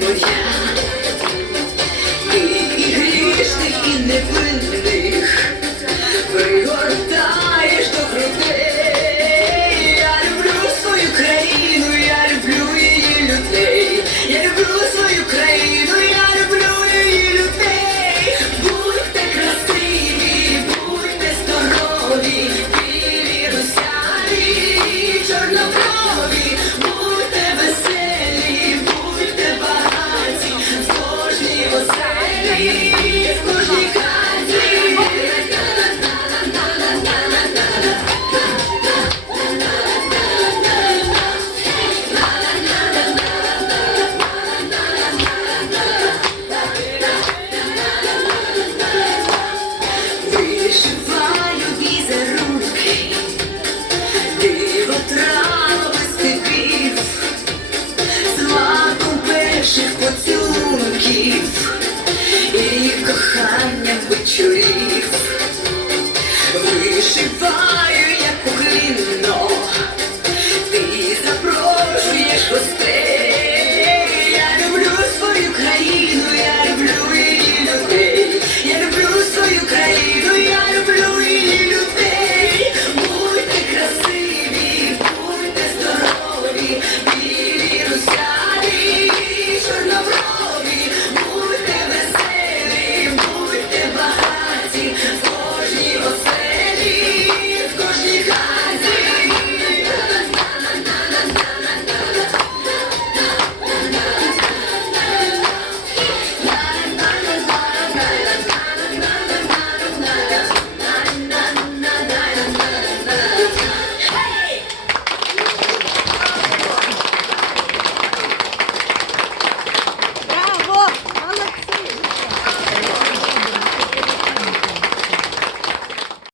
моя, ти і грішний, і не перших поцілунків і кохання вечорів вишивав.